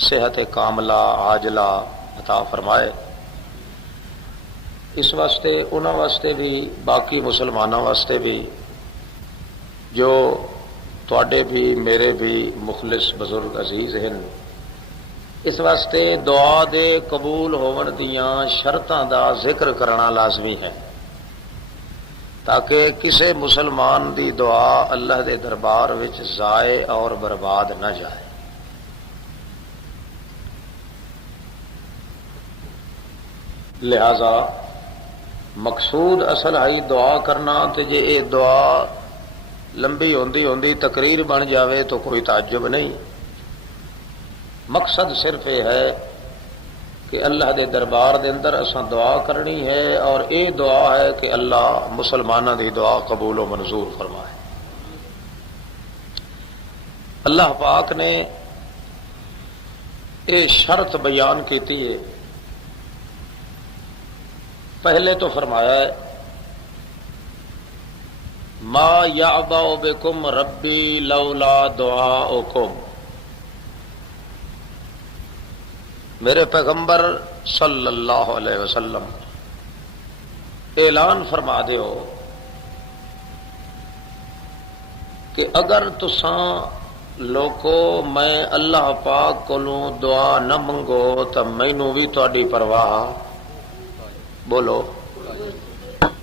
صحت کاملہ عاجلہ عطا فرمائے. اس واسطے انہاں واسطے بھی باقی مسلمانوں واسطے بھی جو تواڈے بھی میرے بھی مخلص بزرگ عزیز ہیں، اس واسطے دعا دے قبول ہون دیاں شرطاں دا ذکر کرنا لازمی ہے تاکہ کسے مسلمان دی دعا اللہ دے دربار وچ ضائع اور برباد نہ جائے. لہذا مقصود اصل ہے دعا کرنا، تے جے یہ دعا لمبی ہوندی تقریر بن جاوے تو کوئی تعجب نہیں. مقصد صرف یہ ہے کہ اللہ دے دربار دے اندر اساں دعا کرنی ہے، اور یہ دعا ہے کہ اللہ مسلمانوں دی دعا قبول و منظور فرمائے. اللہ پاک نے یہ شرط بیان کیتی ہے. پہلے تو فرمایا ہے ما یعبأ بکم ربی لولا دعاؤکم. میرے پیغمبر صلی اللہ علیہ وسلم اعلان فرما دیو کہ اگر تساں لوکو میں اللہ پاک کولوں دعا نہ منگو تو مینوں بھی تہاڈی پرواہ. بولو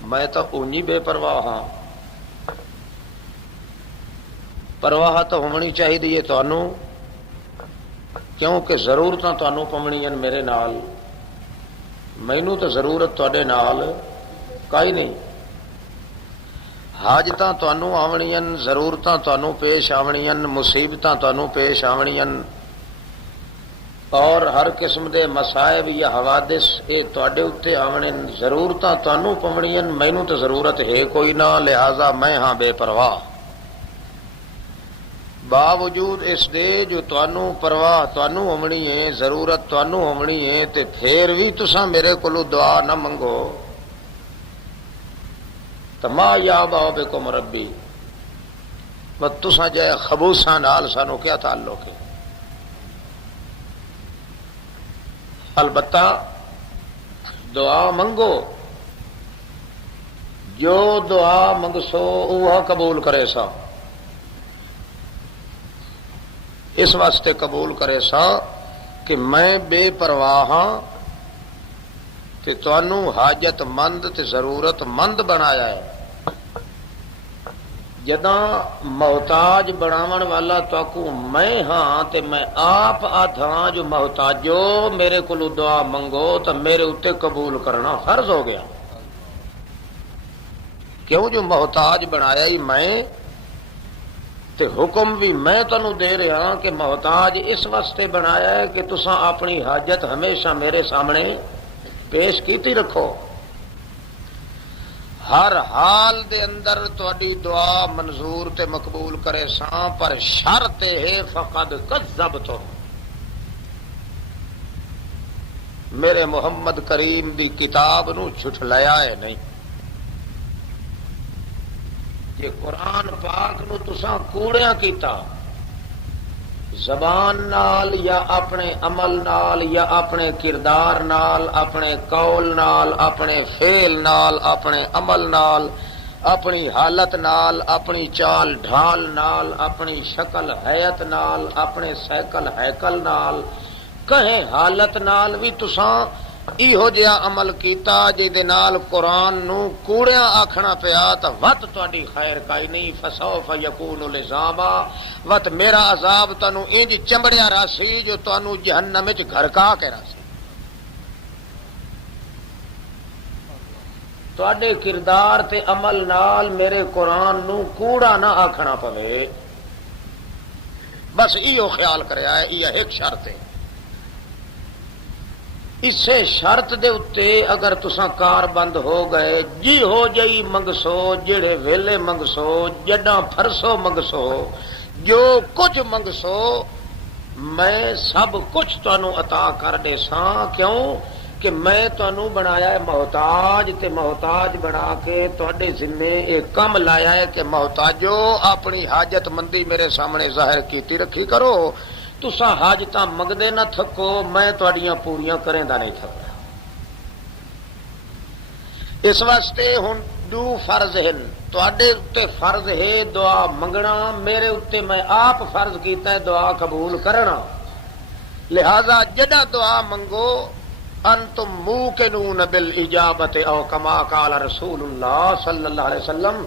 میں تو اونی بے پرواہ ہاں. پرواہ تو ہونی چاہیے تانوں، کیونکہ ضرورتاں تانوں پونیاں میرے نال، مینوں تو ضرورت تواڈے نال کائی نہیں. حاجتاں تانوں آونیاں، ضرورتاں تانوں پیش آونیاں، مصیبتاں تانوں پیش آونیاں، اور ہر قسم دے مصائب یا حوادث یہ تواڈے اتے آونے. ضرورتاں تانوں پونیاں، مینوں تو ضرورت ہے کوئی نہ، لہذا میں ہاں بے پرواہ. باوجود اس دے جو تانوں پرواہ تانوں ہونی ہے، ضرورت تانوں ہونی ہے، تے پھر بھی تساں میرے کولوں دعا نہ منگو. تما یعبأ بکم ربی، بس تساں جائے خبوساں نال سانوں کیا تعلق ہے؟ البتہ دعا منگو، جو دعا منگسو وہ قبول کرے سا. اس واسطے قبول کرے سا کہ میں بے پرواہ ہاں تے تانوں حاجت مند تے ضرورت مند بنایا ہے. جداں محتاج بناون والا تاکوں میں ہاں تے میں آپ آدھاں جو محتاجو میرے کولوں دعا منگو تو میرے اتے قبول کرنا فرض ہو گیا. کیوں جو محتاج بنایا ہی میں، تے حکم بھی میں تانوں دے رہا کہ محتاج اس واسطے بنایا ہے کہ تساں اپنی حاجت ہمیشہ میرے سامنے پیش کیتی رکھو. ہر حال دے اندر تہاڈی دعا منظور تے مقبول کرے ساں، پر شرط ہے فقد کذبتم، میرے محمد کریم دی کتاب نو جھٹلایا ہے نہیں. یہ قرآن پاک نو تساں کوڑیاں کیتا، زبان نال یا اپنے عمل نال یا اپنے کردار نال، اپنے قول نال، اپنے فعل نال، اپنے عمل نال، اپنی حالت نال، اپنی چال ڈھال نال، اپنی شکل حیت نال، اپنے سیکل ہیکل نال، کہیں حالت نال بھی تساں ایہو جہا عمل کیتا جے نال قرآن نو کوڑیاں آکھنا پیا تو وت تہاڈی خیر کائی نہیں. فسوف یکون لزاما، وت میرا عذاب تانوں انج چمڑیا راسی جو تانوں جہنم وچ گھرکا کے راسی. تہاڈے کردار تے عمل نال میرے قرآن نو کوڑا نہ آکھنا پوے، بس ایہو خیال کریا ہے. یہ ایک شرط ہے. اسے شرط دے اتے اگر تساں کار بند ہو گئے، جی ہو جئی منگسو، جڑے ویلے منگسو، جڈاں پھرسو منگسو، جو کچھ منگسو میں سب کچھ تانوں عطا کر دے ساں. کیوں کہ میں تانوں بنایا ہے محتاج، تے محتاج بنا کے تہاڈے ذمے ایک کم لایا ہے کہ محتاجو اپنی حاجت مندی میرے سامنے ظاہر کیتی رکھی کرو. تساں حاجتاں منگدے نہ تھکو، میں تہاڈیاں پوریاں کریں دا نہیں تھکدا۔ اس واسطے ہن دو فرض ہیں تہاڈے اتے، فرض ہے دعا منگنا، میرے اتے میں آپ فرض کیتا ہے دعا قبول کرنا۔ لہذا جڑا دعا منگو انتم موقنون بالاجابت او کما قال رسول اللہ صلی اللہ علیہ وسلم،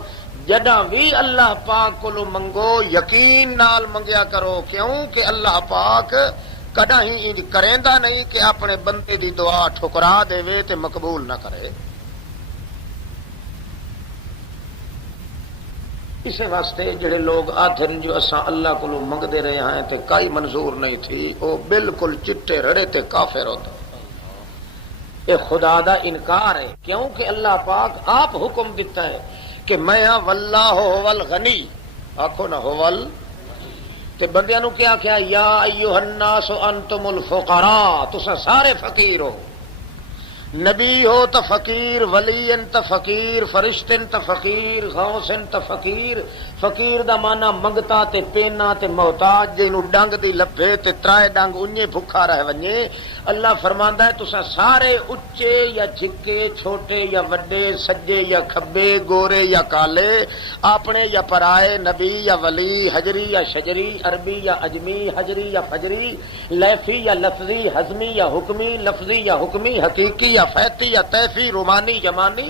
جڑا بھی اللہ پاک کو منگو یقین نال منگیا کرو، کیوں کہ اللہ پاک کدا ہی انج کریندا نہیں کہ اپنے بندے دی دعا ٹھکرا دے تے مقبول نہ کرے۔ اس واسطے جڑے لوگ آدھے جو اساں اللہ کو منگدے رہے ہیں تے کئی منظور نہیں تھی، وہ بالکل چٹے رڑے تے کافر ہوتا، یہ خدا دا انکار ہے، کیونکہ اللہ پاک آپ حکم دیتا ہے کہ میں ہاں واللہ هو الغنی، آکھو نہ هو تے بندیاں نو کیا کیا یا ایھا الناس انتم الفقراء، تساں سارے فقیر ہو، نبی ہو تو فقیر، ولی تو فقیر، فرشتے تو فقیر، غوث تو فقیر۔ فقیر دا مانا منگتا تے پینا تے محتاج، جنوں ڈنگ دی لبھے تے ترائے ڈنگ انجے بھکھا رہ ونجے۔ اللہ فرماندا ہے تساں سارے اچے یا جھکے، چھوٹے یا وڈے، سجے یا کھبے، گورے یا کالے، اپنے یا پرائے، نبی یا ولی، حجری یا شجری، عربی یا اجمی، حجری یا فجری، لیفی یا لفظی، ہضمی یا حکمی، لفظی یا حکمی، حقیقی یا فیتی یا تیفی، رومانی یمانی،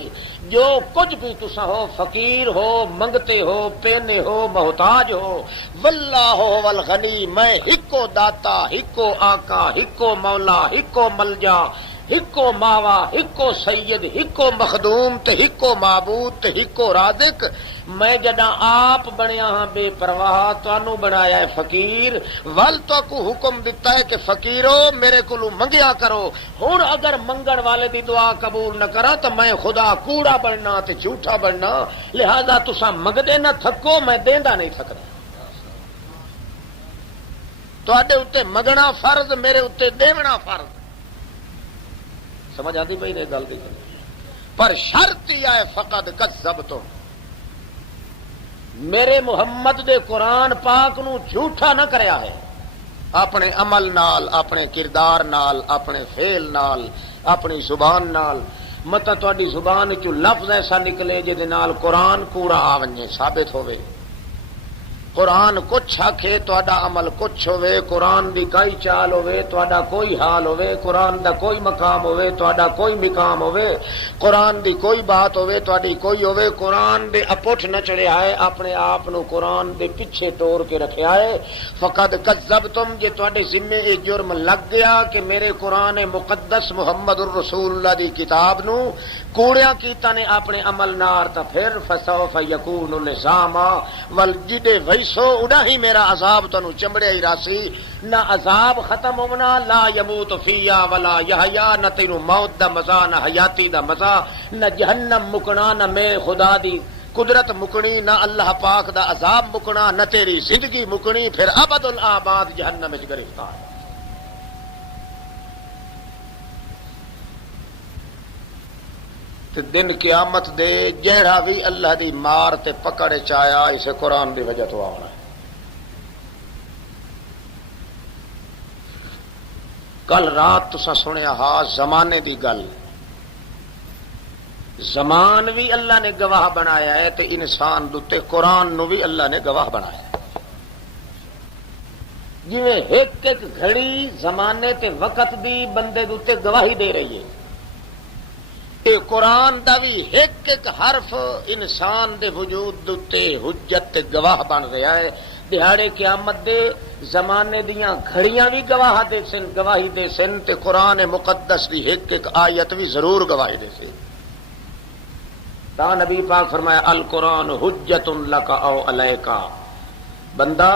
جو کچھ بھی تسا ہو، فقیر ہو، منگتے ہو، پینے ہو، محتاج ہو، واللہ هو الغنی، میں ہکو داتا، ہکو آقا، ہکو مولا، ہکو ملجا، ہکو ماوا، ہکو سید، ہکو مخدوم تے ہکو معبود تے ہکو رازق۔ میں جداں آپ بنیا ہاں بے پرواہ، تانوں بنایا ہے فقیر، ول تو کو حکم دیتا ہے کہ فقیرو میرے کولوں منگیا کرو۔ ہن اگر منگن والے دی دعا قبول نہ کرا تو میں خدا کوڑا بننا تے جھوٹا بننا، لہذا تساں منگدے نہ تھکو، میں دیندا نہیں تھکدا۔ تواڈے اتے منگنا فرض، میرے اتے دیونا فرض۔ سمجھ آتی پئی نے گل دی؟ پر شرط یہ ہے فقط کذبتم، میرے محمد دے قرآن پاک نو جھوٹا نہ کریا ہے، اپنے عمل نال، اپنے کردار نال، اپنے فعل نال، اپنی زبان نال۔ متا تہاڈی زبان چو لفظ ایسا نکلے جے دے نال قرآن کوڑا آ ونجے، ثابت ہوئے، قرآن کچھ آکھے تہاڈا عمل کچھ ہوئے، قرآن دی کئی چال ہوئے تہاڈا کوئی حال ہوئے، قرآن دا کوئی مقام ہوئے تہاڈا کوئی مقام ہوئے، قرآن دی کوئی بات ہوئے تہاڈی کوئی ہوئے، قرآن دے اپٹھ نہ چڑھیا ہے، اپنے آپ نو قرآن دے پیچھے ٹور کے رکھیا ہے۔ فقد کذبتم، جے تہاڈے ذمے یہ جرم لگ گیا کہ میرے قرآن مقدس محمد الرسول اللہ دی کتاب نو کوڑیاں کیتا نے اپنے عمل نار، تا پھر فسوف یکون لزاما، ول جدے ویسو اڑا ہی میرا عذاب تنو چمڑے ہی راسی، نہ عذاب ختم ہونا، لا یموت فیا ولا یحیا، نہ تینو موت دا مزہ نہ حیاتی دا مزہ، نہ جہنم مکنا، نہ میرے خدا دی قدرت مکنی، نہ اللہ پاک دا عذاب مکنا، نہ تیری زندگی مکنی، پھر ابد الآباد جہنم وچ گرفتار۔ تے دن قیامت دے جہڑا بھی اللہ دی مار تے پکڑ چایا، اسے قرآن دی وجہ تو آنا ہے۔ کل رات تسا سنیا ہا زمانے دی گل، زمان بھی اللہ نے گواہ بنایا ہے تے انسان دوتے قرآن نو بھی اللہ نے گواہ بنایا ہے۔ جویں ایک ایک گھڑی زمانے تے وقت دی بندے دوتے گواہی دے رہی ہے، اے قرآن دا بھی ایک ایک حرف انسان دے وجود دوتے حجت تے گواہ بن رہا ہے۔ دیہاڑے قیامت دے زمانے دیاں گھڑیاں بھی گواہی دے سن تے قرآن مقدس دی ایک ایک آیت بھی ضرور گواہی دے سن۔ تا نبی پاک فرمایا القرآن حجت لک او علیکا، بندہ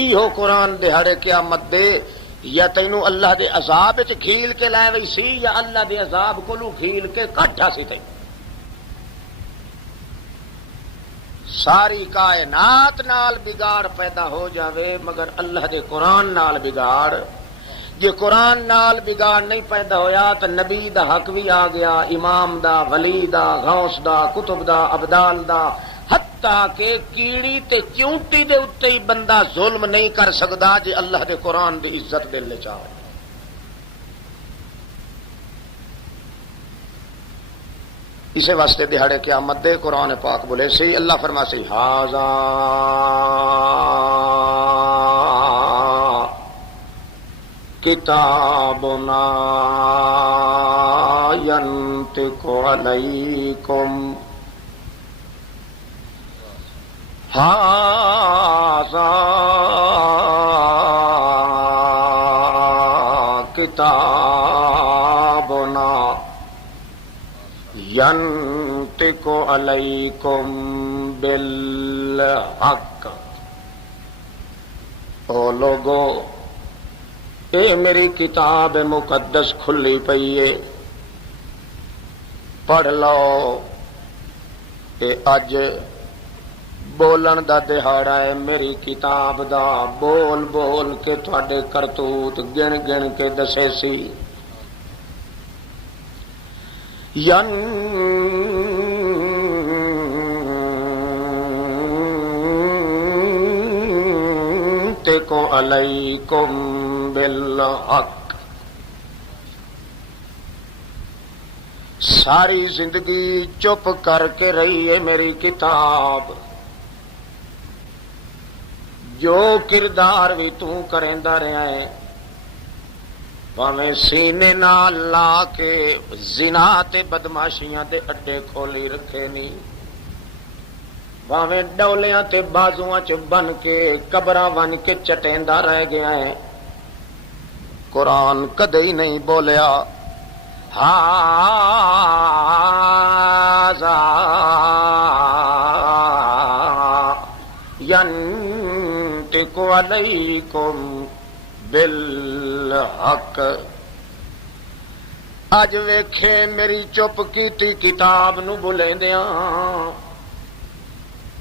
ایہو قرآن دیہاڑے قیامت دے یا تینوں اللہ دے عذاب وچ کھیل کے لائے وئی سی، یا اللہ دے عذاب کولو کھیل کے کٹھا سی تینوں۔ ساری کائنات نال بگاڑ پیدا ہو جاوے مگر اللہ دے قرآن نال بگاڑ، جے قرآن نال بگاڑ نہیں پیدا ہویا تو نبی دا حق بھی آ گیا، امام دا، ولی دا، غوث دا، کتب دا، ابدال دا، حتیٰ کہ کیڑی تے چونٹی دے اتے ہی بندہ ظلم نہیں کر سکدا جے اللہ دے قرآن دی عزت دل لے چاہے. اسی واسطے دہاڑے قیامت دے قرآن پاک بولے سی اللہ فرما سی ھذا کتابنا ینطق علیکم ھذا کتابنا ینطق علیکم بالحق. او لوگو اے میری کتاب مقدس کھلی پئی ہے، پڑھ لو. اے اج بولن دا دہاڑا ہے میری کتاب دا، بول بول کے تھوڑے کرتوت گن گن کے دسے سی. ینطق علیکم بالحق. ساری زندگی چپ کر کے رہی ہے میری کتاب، جو کردار بھی تو کریندا رہا ہے، پاویں سینے نال لا کے زنا تے بدماشیاں دے اڈے کھولی رکھے نہیں، پاویں ڈولیاں تے بازواں چ بن کے قبراں ون کے چٹیندا رہ گیا ہے، قرآن کدے ہی نہیں بولیا ھذا ینطق علیکم بالحق. اج ویکھے میری چپ کیتی کتاب نو بولیندیاں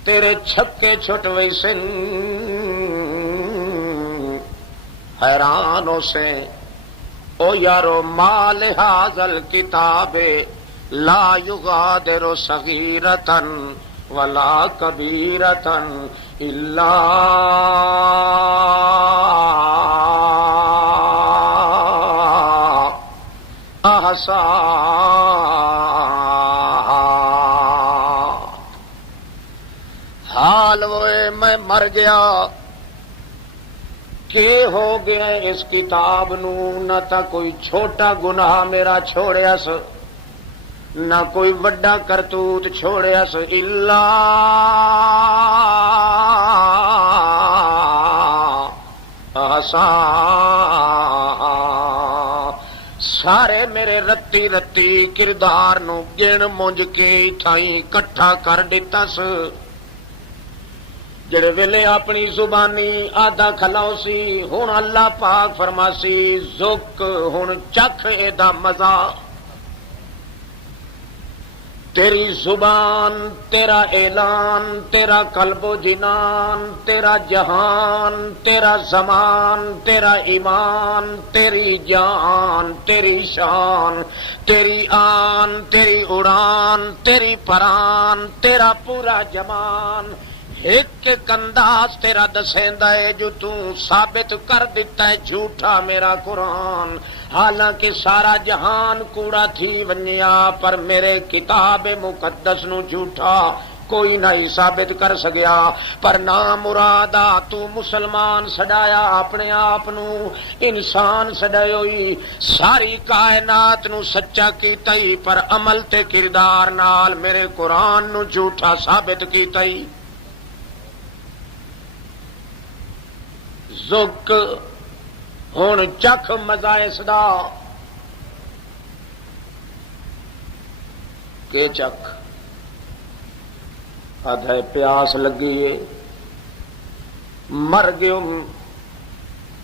تیرے چھکے چھٹ ویسن، حیران ہو سے او یارو مال ھذل کتاب لا یغادر صغیرۃ ولا کبیرۃ الا احصاها. حال ہوئے میں مر گیا کہ ہو گیا اس کتاب نو، نہ تا کوئی چھوٹا گناہ میرا چھوڑیا س، نہ کوئی وڈا کرتوت چھوڑیا س، الا احصاها. سارے میرے رتی رتی کردار نو گن مونج کے تھائیں کٹھا کر دیتا س. جڑے ویلے اپنی زبانی آدھا کھلاؤ سی، ہن اللہ پاک فرماسی ذوق ہن چکھ اے دا مزہ. تیری زبان، تیرا اعلان، تیرا قلب و جنان، تیرا جہان، تیرا زمان، تیرا ایمان، تیری جان، تیری شان، تیری آن، تیری اڑان، تیری پران، تیرا پورا جمان، ایک انداز تیرا دسیندا ہے جو تو ثابت کر دیتا ہے جھوٹا میرا قرآن. حالانکہ سارا جہان کوڑا تھی ونیا، پر میرے کتاب مقدس نو جھوٹا کوئی نہیں ثابت کر سکیا. پر نام مرادا تو مسلمان سڈایا اپنے آپ نو، انسان سڈائی ہوئی ساری کائنات نو سچا کیتا ہی، پر عمل تے کردار نال میرے قرآن نو جھوٹا ثابت کیتا ہی. ذوق ہن چکھ مزہ اس دا کہ چکھ آدھے پیاس لگی ہے، مر گیو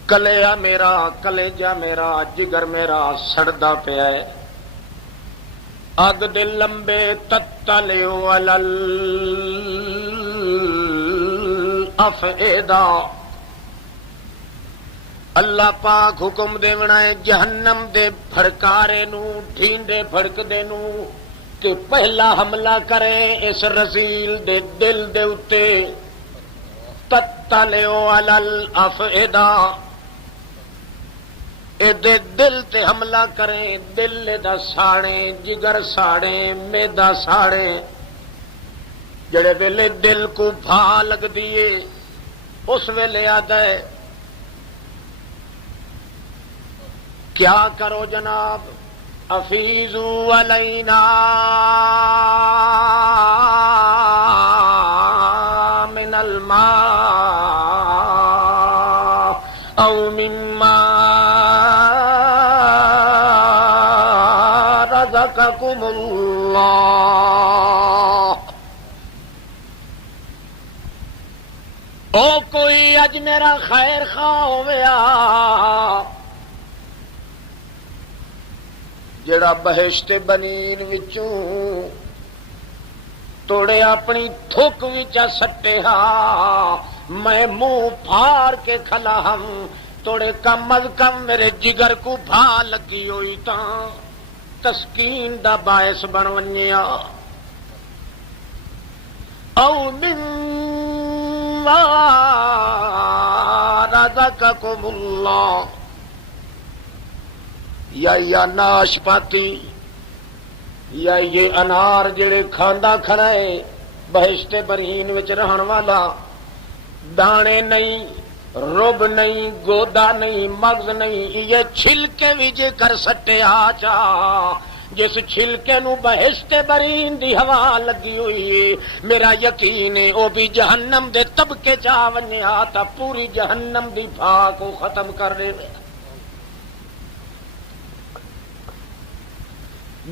کلیا میرا، کلیجا میرا، جگر میرا سڑدا پیا ہے. اگ دے لمبے تتلیو علل افئدہ. اللہ پاک حکم دیونا ہے جہنم دے پھڑکارے نو، ڈھینڈے پھڑک دے نو کہ پہلا حملہ کریں اس رسیل دے دل دے اتے، تطلع علی الافئدہ، اے دے دل تے حملہ کریں، دل دا ساڑے، جگر ساڑے، میدا ساڑے، جڑے ویلے دل کو بھا لگ دیے اس ویلے آدھا ہے کیا کرو جناب، افیزو علینا من الماء او مما رزقکم اللہ، او کوئی اج میرا خیر خواہ ہویا جڑا بہشت بنین وچوں توڑے اپنی تھوک وچا سٹے ہاں، میں منہ پھاڑ کے کھلا ہم، توڑے کم از کم میرے جگر کو بھا لگی ہوئی تاں تسکین دا باعث بن ونیا، او مما رزقکم اللہ، یا ناشپاتی یا یہ انار جڑے کھاندا کھڑا ہے بہشت برہین وچ رہن والا، دانے نہیں، رب نہیں، گودا نہیں، مغز نہیں، یہ چھلکے بھی جے کر سٹے آچا، جس چھلکے نو بہشت برین دی ہوا لگی ہوئی ہے، میرا یقین ہے او بھی جہنم دے طبقے چا وننے آتا پوری جہنم دی بھا کو ختم کر دے۔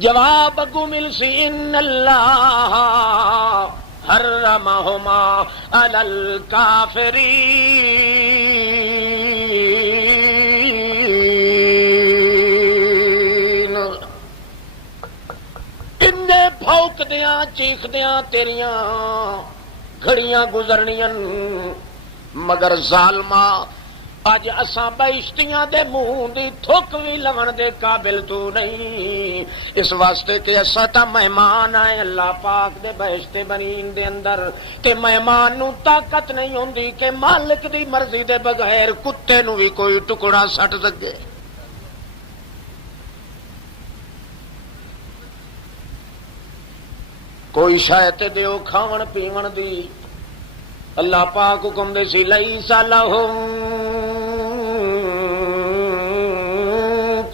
جواب اگو مل سی ان اللہ حرمہما علی الکافرین، اندے بھوک دیاں چیخ دیاں تیریاں گھڑیاں گزرنیاں، مگر ظالمہ اج اساں بہشتیاں دے منہ دی تھوک وی لون دے قابل تو نہیں، اس واسطے کہ اساں تا مہمان آئے اللہ پاک دے بہشت بنین دے اندر، تے مہمان نو طاقت نہیں ہوندی کہ مالک دی مرضی دے بغیر کتے نو بھی کوئی ٹکڑا سٹ سکے۔ کوئی شاید دیو کھاون پیون دی، اللہ پاک حکم دے سی لیس لہم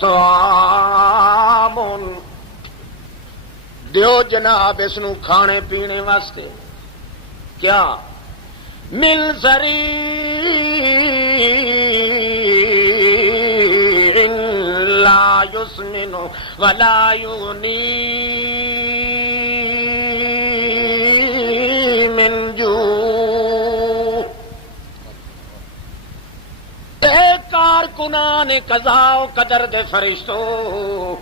طعام، دیو جناب اس نو کھانے پینے واسطے، کیا من ضریع لا یسمن ولا یغنی من جوع، اے کارکنان قضاء و قدر دے فرشتوں،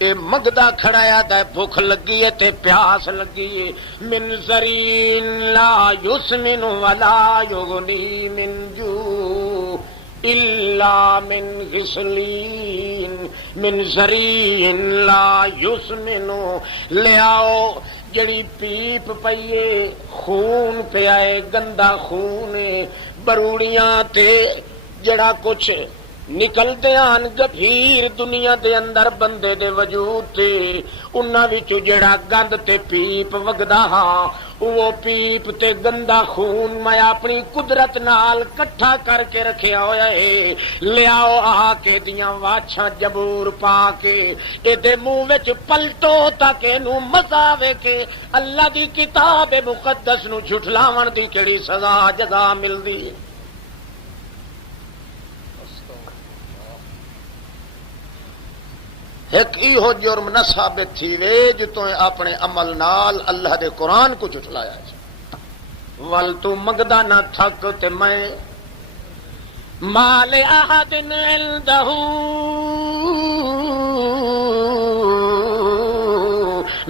اے مگدا کھڑایا دا بھوک لگی ہے تے پیاس لگی ہے، من ذریع لا یسمن ولا یغنی من جوع الا من غسلین، من ذریع لا یسمن، لے آؤ جڑی پیپ پئیے خون پیا ہے، گندا خون ہے، بروڑیاں تے جڑا کچھ نکلتے آن گبھیر دنیا دے اندر بندے دے وجود تے، انہاں وچوں جڑا گند تے پیپ وگدا ہاں، وہ پیپ تے گندا خون میں اپنی قدرت نال کٹھا کر کے رکھیا ہویا ہے، لیاؤ آ کے دیاں واچھاں جبور پا کے اے دے منہ وچ پلٹو تاکہ نو مزہ آوے کہ اللہ دی کتاب مقدس نو جھٹلاون دی کیڑی سزا جزا ملدی۔ ایک ایہو جرم نہ ثابت تھی وے جتوں اپنے عمل نال اللہ دے قرآن کو جھٹلایا جائے، ول تو مگدا نہ تھک تے میں مال احد عنده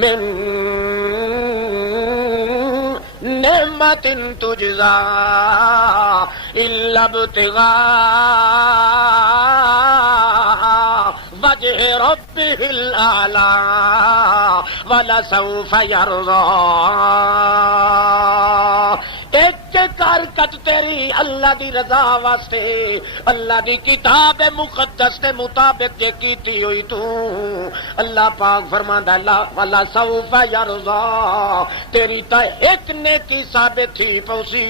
من نعمت تجزا الا ابتغاء وجہ ربہ الاعلی ولسوف یرضی. ایک حرکت تیری اللہ دی رضا واسطے اللہ دی کتاب مقدس کے مطابق جے کیتی ہوئی تو اللہ پاک فرماندا اللہ والا سوف یرضا تیری تا ایک نیکی ثابت تھی پوسی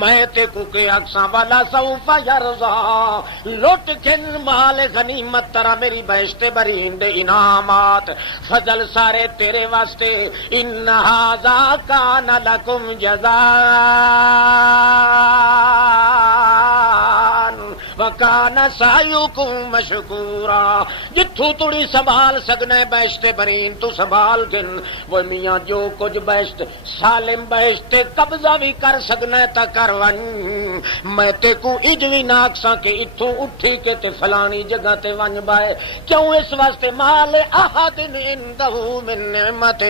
میں تے کو کہ اکساں والا سوف یرضا لٹ کھن مال غنیمت ترا میری بہشت برین دے انعامات فضل سارے تیرے واسطے ان ھذا کان لکم وکان سعیکم مشکورا. جتھوں تڑی سنبھال سکنے بہشت برین تو سنبھال گن وہ میاں جو کچھ بہشت سالم بہشت قبضہ بھی کر سکنے تا کر ون میں تے کو اجوی ناکساں کہ اتھوں اٹھی کے تے فلانی جگہ تے ون بائے کیوں اس واسطے مال احد عندہ من نعمت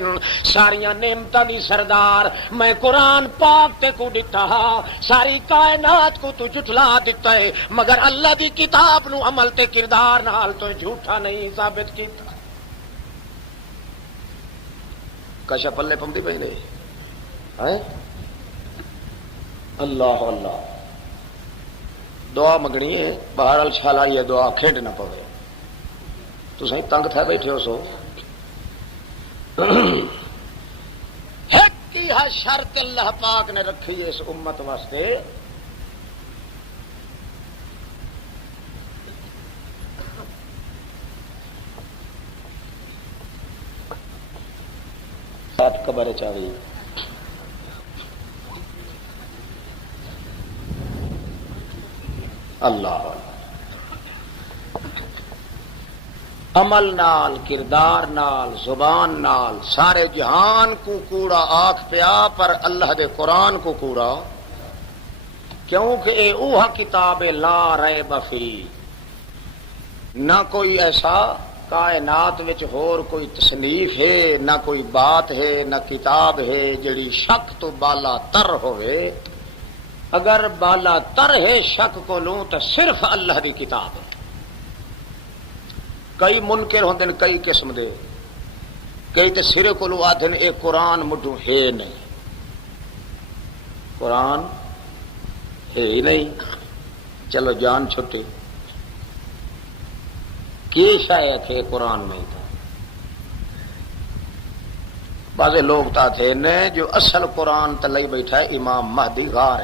ساریاں نعمتاں دی سردار میں قرآن پاک تے کو دتا ساری کائنات کو تو جھٹلا دیتا ہے مگر اللہ دی کتاب نو عمل تے کردار نال تو جھوٹا نہیں ثابت کیتا. کشا پلے پمدی پئی نہیں اللہ اللہ دعا منگنی ہے بہرحال چھالا یہ دعا کھینڈ نہ پوے تو صحیح تنگ تھے بیٹھے ہو سو ایک کی ہے شرط اللہ پاک نے رکھی ہے اس امت واسطے قبر چاہیے اللہ عمل نال کردار نال زبان نال سارے جہان کو کوڑا آکھ پیا پر اللہ دے قرآن کو کوڑا کیونکہ اے اوہ کتاب لا ریب فی نہ کوئی ایسا کائنات وچ ہور کوئی تصنیف ہے نہ کوئی بات ہے نہ کتاب ہے جڑی شک تو بالا تر ہوئے. اگر بالا تر ہے شک کو لوں تو صرف اللہ دی کتاب ہے. کئی منکر ہوندے کئی قسم دے کئی تے سرے کو لو آدھن اے قرآن مڈو ہے نہیں قرآن ہے ہی نہیں چلو جان چھٹی کی شاید ہے قرآن میں تھا. بعض لوگ تا تھے نے جو اصل قرآن تلئی بیٹھا ہے امام مہدی غار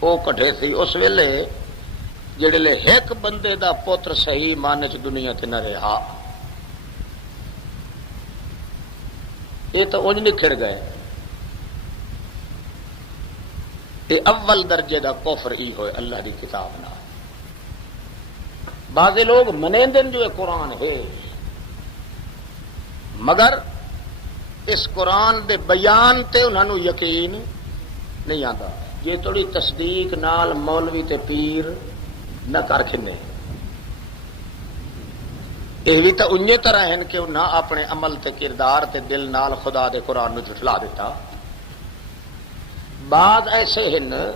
وہ کٹھے تھی اس ویلے جڑے لے ایک بندے دا پوتر صحیح مانے چ دنیا تے نہ رہا یہ تو انج نکھڑ گئے. یہ اول درجے دا کفر ای ہوئے اللہ دی کتاب نہ. بعض لوگ منیندن جو قرآن ہے مگر اس قرآن دے بیان تے انہوں نے یقین نہیں آتا یہ تھوڑی تصدیق نال مولوی تے پیر نہ کر کھنے یہ بھی تو انہی طرح ہیں کہ انہاں اپنے عمل تے کردار تے دل نال خدا دے قرآن نو جھٹلا دیتا. بعض ایسے ہیں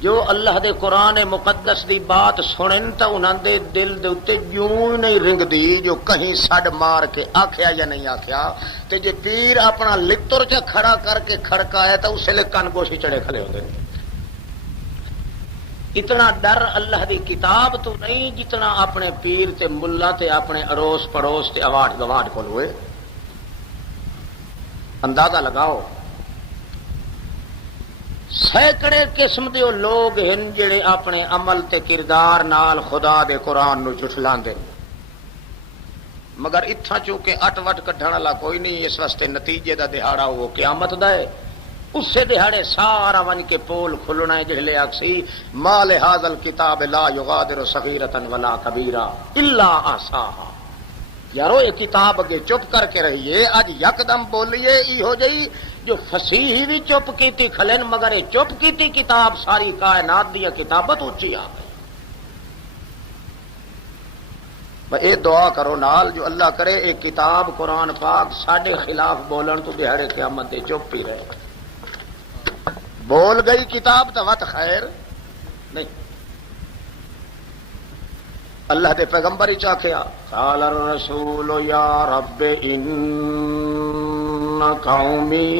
جو اللہ دے قرآن مقدس دی بات سنن تا انہاں دے دل دے اتے یوں نہیں رنگ دی جو کہیں سڈ مار کے آکھیا یا نہیں آکھیا تے جے پیر اپنا لتر چا کھڑا کر کے کھڑکایا تو اسے لے کن گوشی چڑے کھلے ہوندے. اتنا ڈر اللہ دی کتاب تو نہیں جتنا اپنے پیر تے ملا تے اپنے اڑوس پڑوس تے اواڈ گواڈ کول ہوئے. اندازہ لگاؤ سینکڑے قسم دے لوگ ہیں جڑے اپنے عمل تے کردار نال خدا دے قرآن نو جھٹلاندے مگر اتھا چونکہ اٹ وٹ کڈھن والا کوئی نہیں اس واسطے نتیجے دا دہاڑا وہ قیامت دا ہے. اسے دہاڑے سارا ون کے پول کھلنا ہے جہلے آکسی مال ھذا الکتاب لا یغادر صغیرۃ ولا کبیرہ الا احصاها. یارو یہ کتاب اگے چپ کر کے رہیے اج یکدم بولیے ای ہو جئی جو فصیح بھی چپ کیتی کھلن مگر یہ چپ کیتی کتاب ساری کائنات دی کتابت اونچی آ گئی. اے دعا کرو نال جو اللہ کرے ایک کتاب قرآن پاک ساڈے خلاف بولن تو دہاڑے قیامت دے چپ ہی رہے. بول گئی کتاب تو وت خیر نہیں. اللہ دے پیغمبر ہی چاکھیا قال الرسول یا رب ان قومی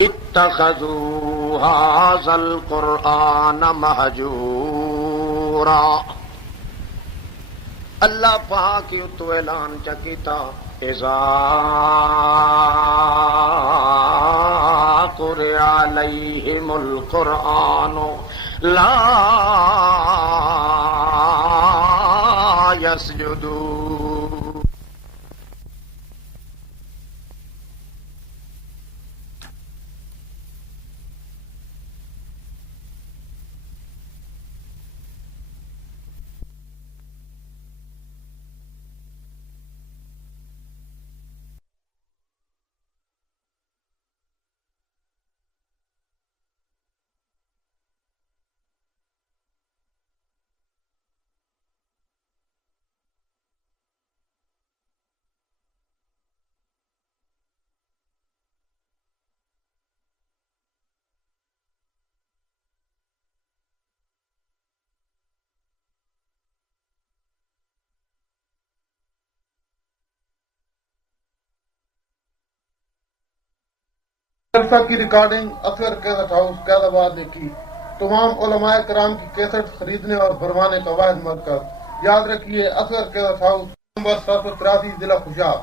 اتخذوا هذا القرآن مہجورا. اللہ پاک اتو اعلان چکیتا اذا قرئ علیہم القرآن لا یسجدون. جلسہ کی ریکارڈنگ اصغر کیسٹ ہاؤس قید آباد نے کی. تمام علماء کرام کی کیسٹ خریدنے اور بھروانے کا واحد مرکز. یاد رکھیے اصغر کیسٹ ہاؤس نمبر 783 ضلع خوشاب.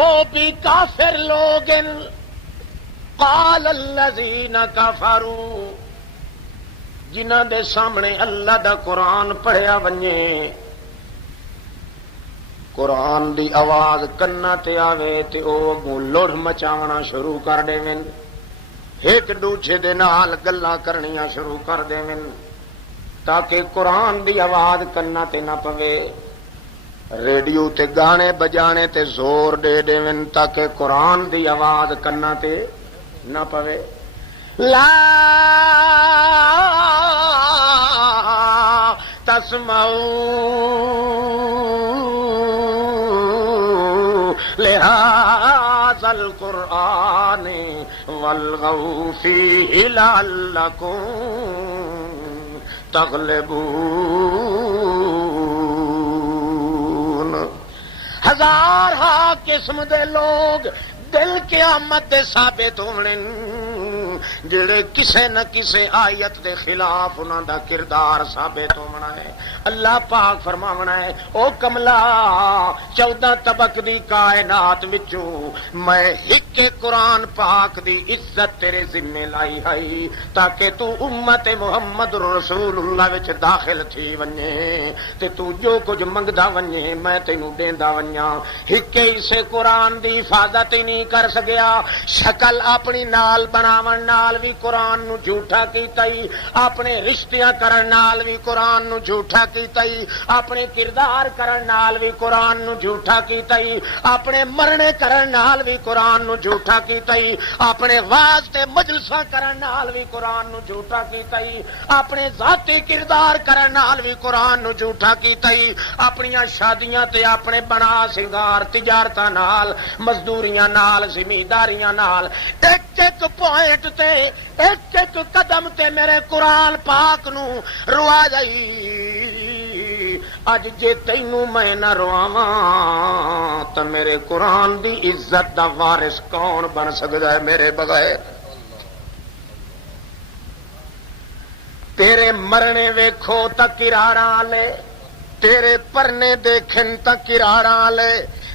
او بھی کافر لوگ قال الذین کفروا جنہ دے سامنے اللہ دا قرآن پڑھیا ونجے قرآن دی آواز کنا تے آوے تے او اگوں لڑ مچاونا شروع کر دیویں ایک دوجے دے نال گلاں کرنیاں شروع کر دیویں تاکہ قرآن دی آواز کنا تے نہ پوے. ریڈیو تے گانے بجانے تے زور دے دیویں تاکہ قرآن دی آواز کنا تے نہ پوے. لا تسمعوا لهذا القرآن والغوا فيه لعلكم تغلبون. ہزار ہاں قسم دے لوگ دل قیامت دے ثابت ہونے جڑے کسے نہ کسے آیت دے خلاف انہاں دا کردار ثابت ہونا ہے. اللہ پاک فرماونا ہے او کملا 14 طبق دی کائنات وچوں میں ایک قرآن پاک دی عزت تیرے ذمہ لائی ہے تاکہ تو امت محمد رسول اللہ وچ داخل تھی ونجے تے تو جو کچھ منگدا ونجے میں تینوں دیندا ونجاں. ایک اسے قرآن دی حفاظت ہی نہیں کر سکیا. شکل اپنی نال بناون نال بھی قرآن نو جھوٹا کیتا ہی, اپنے رشتیاں کرن نال بھی قرآن نو جھوٹا کیتا ہی, اپنے کردار کرن نال بھی قرآن نو جھوٹا کیتا ہی, اپنے مرنے کرن نال بھی قرآن نو جھوٹا کیتا ہی, اپنے واسطے مجلساں کرن نال بھی قرآن نو جھوٹا کیتا ہی, اپنے ذاتی کردار کرن نال بھی قرآن نو جھوٹا کیتا ہی, اپنیاں شادیاں تے اپنے بنا سنگار تجارتاں نال مزدوریاں نال زمینداریاں نال ایک ایک پوائنٹ تے ایک ایک قدم تے میرے قرآن پاک نو روا جائی. اج جے تینوں میں نہ رواواں تے میرے قرآن دی عزت دا وارث کون بن سکدا ہے میرے بغیر؟ تیرے مرنے ویکھو تا کراڑاں لے, تیرے پرنے دیکھن تا کراڑاں لے,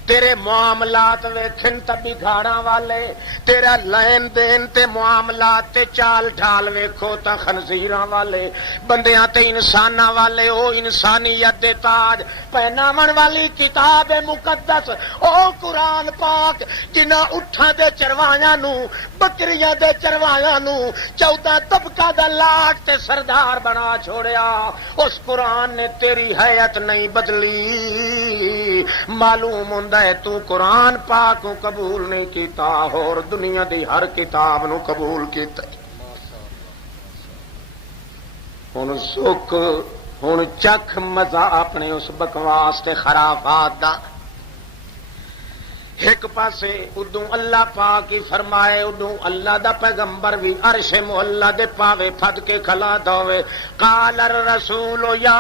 تیرے معاملات ویکھن تے بگاڑاں والے, تیرا لین دین تے معاملات تے چال ڈھال ویکھو تے خنزیراں والے, بندیاں تے انساناں والے او انسانیت دے تاج پہناون والی کتاب مقدس او قرآن پاک جنہاں اٹھاں دے چروایاں نو بکریاں دے چروایاں نو 14 طبقہ دا لاٹ تے سردار بنا چھوڑیا. اس قرآن نے تیری حیت نہیں بدلی. معلوم ہوندا ہے تو قرآن پاک کو قبول نہیں کیتا اور دنیا دی ہر کتاب نو قبول کیتا. ہن سکھ ہن چکھ مزہ اپنے اس بکواس تے خرافات دا. ایک پاسے ادوں اللہ پاک ہی فرمائے ادوں اللہ دا پیغمبر بھی عرش مولا دے پاوے پھد کے کھلا دوے قال الرسول یا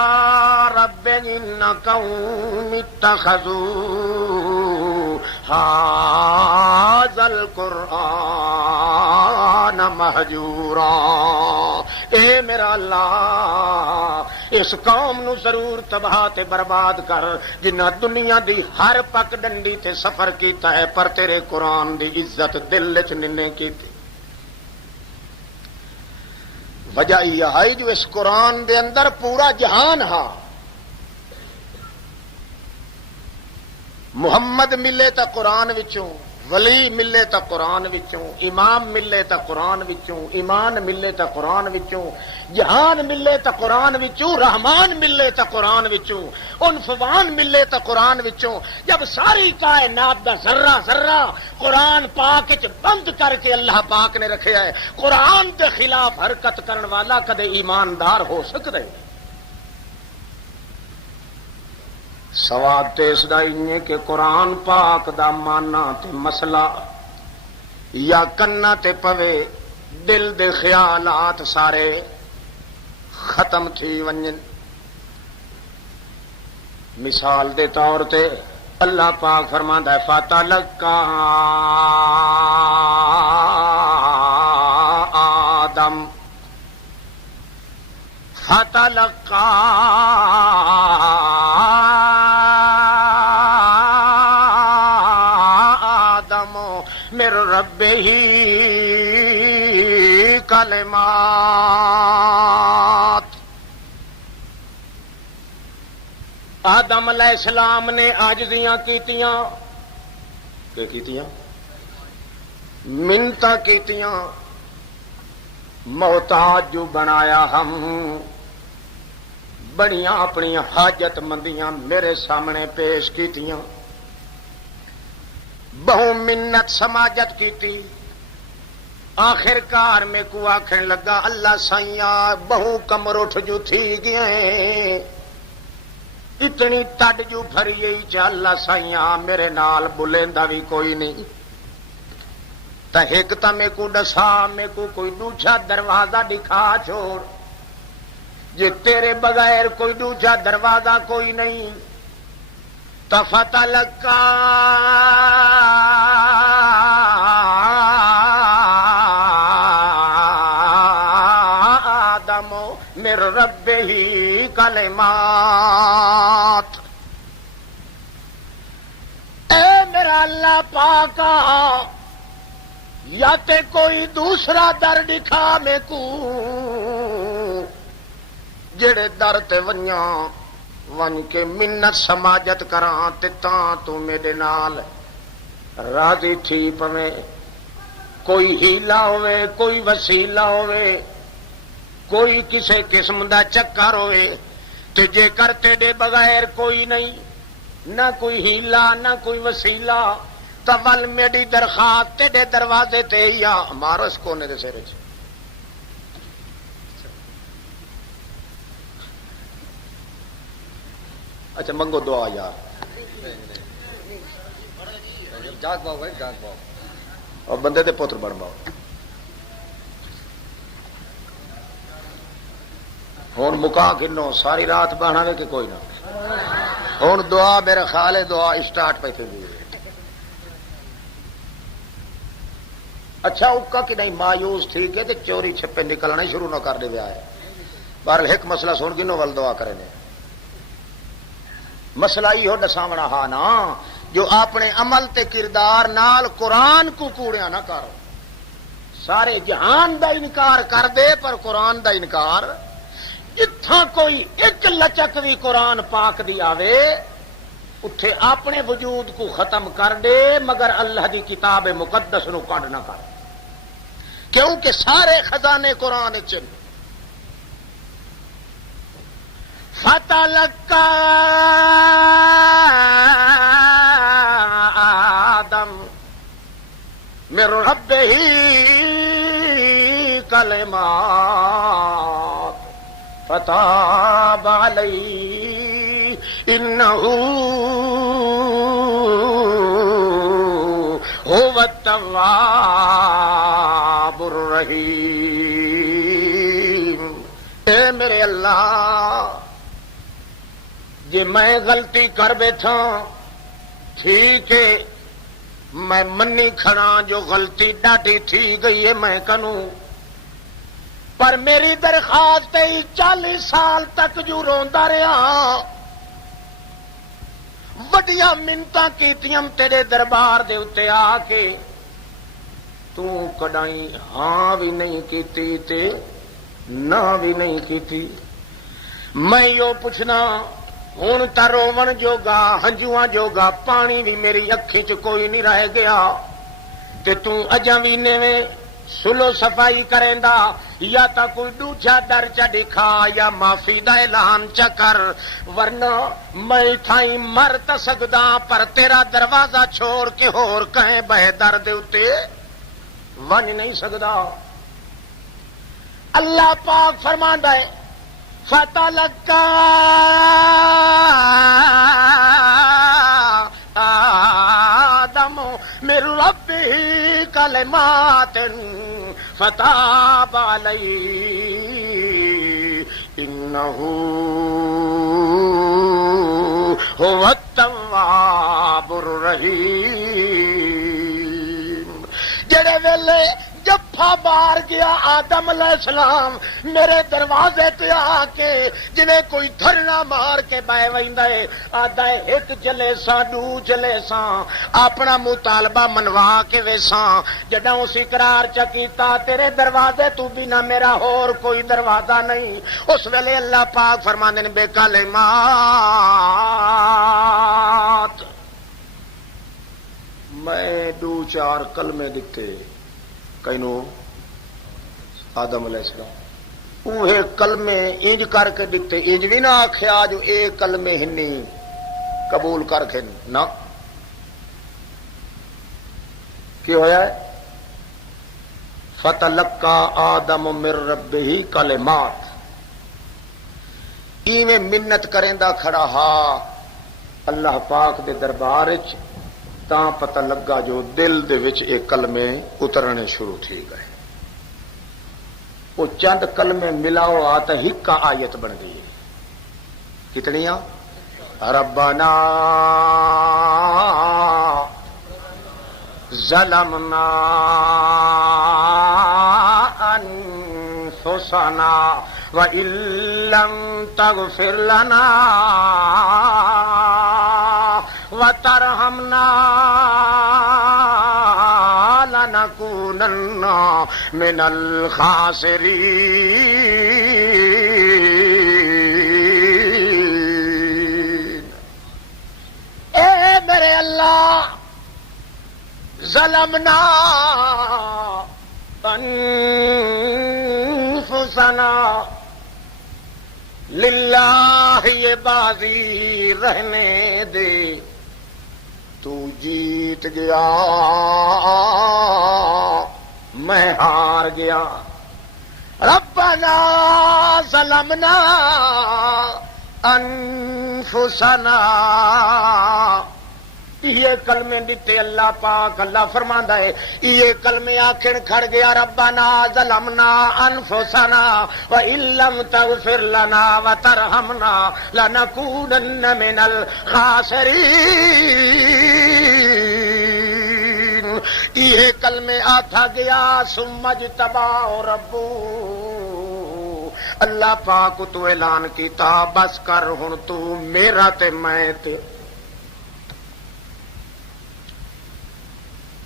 رب ان قوم اتخذوا هذا القرآن مہجورا اے میرا اللہ اس قوم نو ضرور تباہ تے برباد کر جنہ دنیا دی ہر پک ڈنڈی تے سفر کیتا ہے پر تیرے قرآن دی عزت دل وچ نہیں کیتی وجہ یہ ہے جو اس قرآن دے اندر پورا جہان ہا محمد ملے تا قرآن وچوں ولی ملے تا قرآن وچوں امام ملے تا قرآن وچوں ایمان ملے تا قرآن وچوں جہان ملے تا قرآن وچوں رحمان ملے تا قرآن وچوں عنفوان ملے تا قرآن وچوں جب ساری کائنات دا ذرہ ذرہ قرآن پاک وچ بند کر کے اللہ پاک نے رکھیا ہے قرآن دے خلاف حرکت کرن والا کدے ایماندار ہو سکدا ہے سواد تے اس دا انہیں کہ قرآن پاک دا مانا تے مسئلہ یا کنا تے پوے دل دے خیالات سارے ختم تھی ونجن مثال دے طور تے اللہ پاک فرماندا ہے فَتَلَقَّى آدم فَتَلَقَّى من ربه کلمات آدم علیہ السلام نے عاجزیاں کیتیاں کہ کیتیاں منتاں کیتیاں محتاج جو بنایا ہم بڑیاں اپنی حاجت مندیاں میرے سامنے پیش کیتیاں بہو منت سماجت کیتی آخر کار میں کو آخر لگا اللہ سائیاں بہو کمر اٹھ جو تھی گئے اتنی تڈ جو بھری چا اللہ سائیاں میرے نال بلیندا بھی کوئی نہیں تا ایک تا میں کو ڈسا میں کو کوئی دوجا دروازہ دکھا چھوڑ جے تیرے بغیر کوئی دوجا دروازہ کوئی نہیں فَتَلَقَّى آدم من ربه کلمات اے میرا اللہ پاکا یا تے کوئی دوسرا در دکھا میں کو جڑے در تے ونیاں ون کے منت سماجت کراں تے تاں تو میرے نال راضی تھی پویں کوئی ہیلا ہوئے کوئی وسیلہ ہوئے کوئی کسے قسم دا چکر ہوئے تے جے کر تیرے بغیر کوئی نہیں نہ کوئی ہیلا نہ کوئی وسیلہ تا ول میری درخواست تیرے دروازے تے یا مارو اس کونے دے سرے اچھا منگو دعا یار جاگ باؤ بھائی جاگ باؤ اور بندے دے پوتر بن باؤ ہوں مکا گنو ساری رات بہنا وے کہ کوئی نہ ہوں دعا میرا خیال ہے دعا اسٹارٹ پہ تھی اچھا اکا کہ نہیں مایوس تھی کہ چوری چھپے نکلنا شروع نہ کر دے آئے پر ایک مسئلہ سن گنو ول دعا کرے نے مسئلہ یہ دساونا ہا نا جو اپنے عمل تے کردار نال قرآن کو کوڑیا نہ کر سارے جہان دا انکار کر دے پر قرآن دا انکار جتھاں کوئی ایک لچک بھی قرآن پاک دی آوے اتھے اپنے وجود کو ختم کر دے مگر اللہ دی کتاب مقدس نو کڈ نہ کر کیونکہ سارے خزانے قرآن چن فَتَلَقَّى آدم من ربه کلمات فتاب علیہ انہ التواب الرحیم۔ اے میرے اللہ، جی میں غلطی کر بیٹھا ٹھیک ہے، میں منی کھڑا جو غلطی ڈاڈی تھی گئی ہے میں کنوں، پر میری درخواست 40 سال تک جو روندا رہا، وڈیاں منتاں کیتیاں تیرے دربار دے اتے آ کے، تو کڈائی ہاں بھی نہیں کیتی تے نہ بھی نہیں کیتی۔ میں یو پوچھنا ہن تا روون جوگا ہنجواں جوگا پانی بھی میری اکھی چ کوئی نہیں رہ گیا، تے تو اجاں بھی نویں سلو صفائی کریندا، یا تا کوئی دوجا ڈر چا دکھا یا معافی دا اعلان چا کر، ورنہ میں تھائی مر تا سکدا پر تیرا دروازہ چھوڑ کے ہور کہیں بہ در دے اتے ون نہیں سکدا۔ اللہ پاک فرماندا ہے فتلقى آدم من ربه كلمات فتاب عليه إنه هو التواب الرحيم۔ جڑے ویلے جفا بار گیا آدم علیہ السلام میرے دروازے تے آ کے جنہیں کوئی دھرنا مار کے بہ ویندا ہے، آدا ایک چلے ساں دو چلے ساں اپنا مطالبہ منوا کے ویساں، جڈاں اس اقرار چا کیتا تیرے دروازے تو بنا میرا اور کوئی دروازہ نہیں، اس ویلے اللہ پاک فرماندے نے بے کلمات میں 2-4 کلمے دتے کینو آدم علیہ السلام، اوہ کلمے انج کر کے دتے، انج بھی نہ آکھیا جو اے کلمے ہنی قبول کر کے نہ کی ہویا ہے فتلقى آدم من ربه کلمات، ایویں منت کریندا کھڑا ہا اللہ پاک دے دربار وچ، تاں پتہ لگا جو دل دے وچ ایک کلمے اترنے شروع تھی گئے، وہ چند کلمے ملاؤ آتا ہکا آیت بن گئی۔ کتنیاں؟ ربنا ظلمنا انفسنا وإن لم تغفر لنا وترحمنا لنكونن من الخاسرین۔ اے میرے اللہ، ظلمنا انفسنا، للہ یہ بازی رہنے دے، تو جیت گیا میں ہار گیا۔ ربنا ظلمنا انفسنا، یہ کلمے دیتے اللہ پاک، اللہ فرماندا ہے یہ کلمے آکھن کھڑ گیا ربنا ظلمنا انفسنا وإن لم تغفر لنا وترحمنا لنكونن من الخاسرین۔ یہ کلمے آتھا گیا ثم اجتباہ ربو، اللہ پاک تو اعلان کیتا بس کر ہن تو میرا تے میں تے۔